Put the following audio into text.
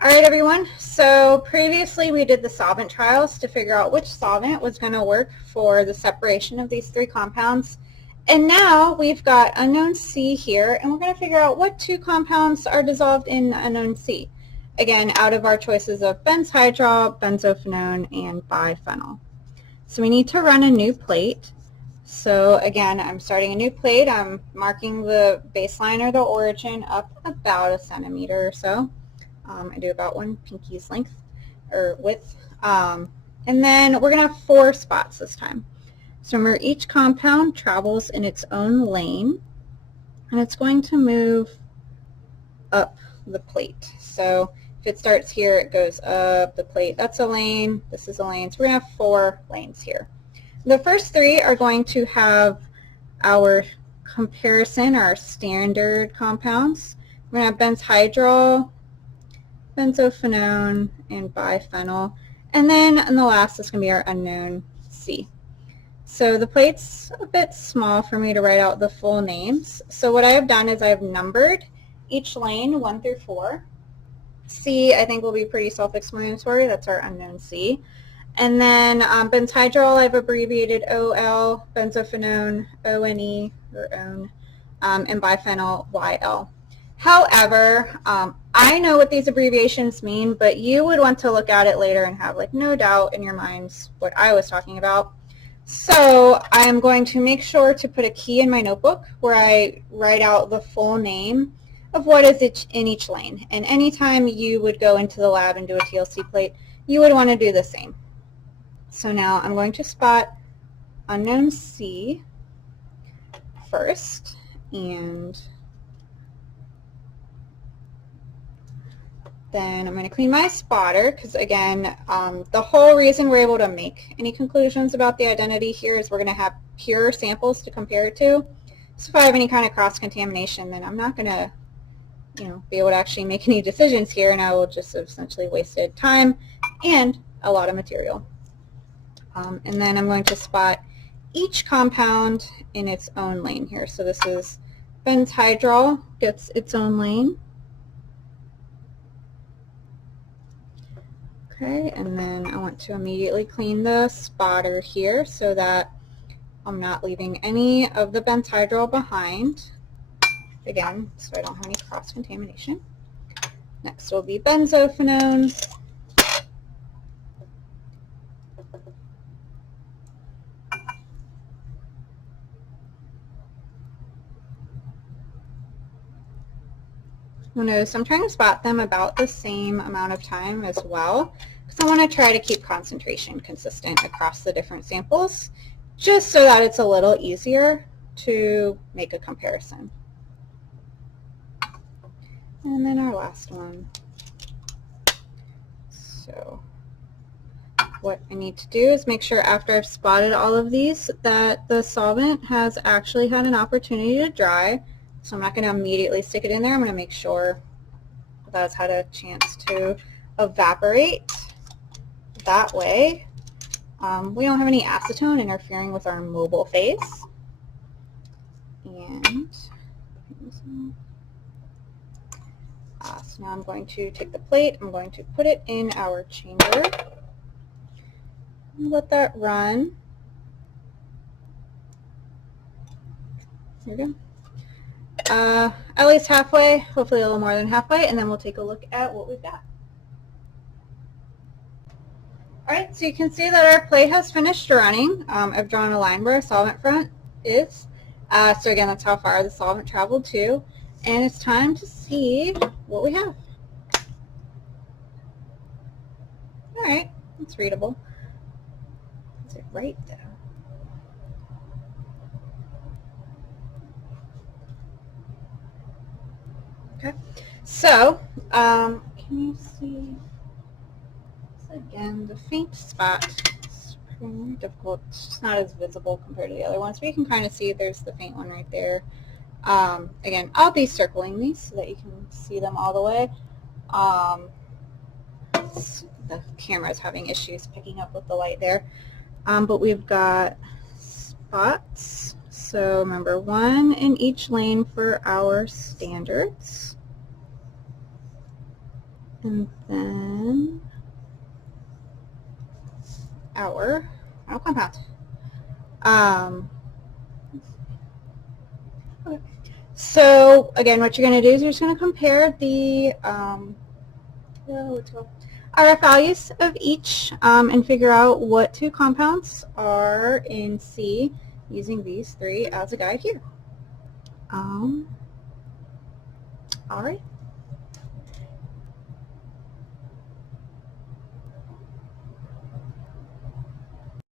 All right, everyone. So previously we did the solvent trials to figure out which solvent was going to work for the separation of these three compounds. And now we've got unknown C here, and we're going to figure out what two compounds are dissolved in unknown C. Again, out of our choices of benzhydrol, benzophenone, and biphenyl. So we need to run a new plate. So again, I'm starting a new plate. I'm marking the baseline or the origin up about a centimeter or so. I do about one pinky's length or width. And then we're going to have 4 spots this time. So remember, each compound travels in its own lane, and it's going to move up the plate. So if it starts here, it goes up the plate. That's a lane. This is a lane. So we're going to have 4 lanes here. The first 3 are going to have our comparison, our standard compounds. We're going to have benzhydrol, benzophenone, and biphenyl. And then in the last is going to be our unknown C. So the plate's a bit small for me to write out the full names. So what I have done is I've numbered each lane 1 through 4. C, I think, will be pretty self-explanatory. That's our unknown C. And then benzhydrol, I've abbreviated OL, benzophenone, ONE, or ON, and biphenyl, YL. However, I know what these abbreviations mean, but you would want to look at it later and have no doubt in your minds what I was talking about. So I'm going to make sure to put a key in my notebook where I write out the full name of what is in each lane. And anytime you would go into the lab and do a TLC plate, you would want to do the same. So now I'm going to spot unknown C first, and then I'm going to clean my spotter because, again, the whole reason we're able to make any conclusions about the identity here is we're going to have pure samples to compare it to. So if I have any kind of cross-contamination, then I'm not going to be able to actually make any decisions here, and I will just have essentially wasted time and a lot of material. And then I'm going to spot each compound in its own lane here. So this is benzhydrol gets its own lane. Okay, and then I want to immediately clean the spotter here so that I'm not leaving any of the benzhydrol behind. Again, so I don't have any cross-contamination. Next will be benzophenone. Notice I'm trying to spot them about the same amount of time as well, because I want to try to keep concentration consistent across the different samples, just so that it's a little easier to make a comparison. And then our last one. So what I need to do is make sure after I've spotted all of these that the solvent has actually had an opportunity to dry. So I'm not going to immediately stick it in there. I'm going to make sure that it's had a chance to evaporate. That way we don't have any acetone interfering with our mobile phase. And so now I'm going to take the plate, I'm going to put it in our chamber, and let that run. Here we go. At least halfway, hopefully a little more than halfway, and then we'll take a look at what we've got. Alright, so you can see that our plate has finished running. I've drawn a line where our solvent front is. So again, that's how far the solvent traveled to. And it's time to see what we have. Alright, it's readable. Is it right there? Okay, so can you see, again, the faint spot is pretty difficult. It's just not as visible compared to the other ones, but you can kind of see there's the faint one right there. Again, I'll be circling these so that you can see them all the way. The camera is having issues picking up with the light there. But we've got spots. So remember, 1 in each lane for our standards. and then our compound. Okay. So again, what you're going to do is you're just going to compare the RF values of each and figure out what two compounds are in C using these three as a guide here. All right.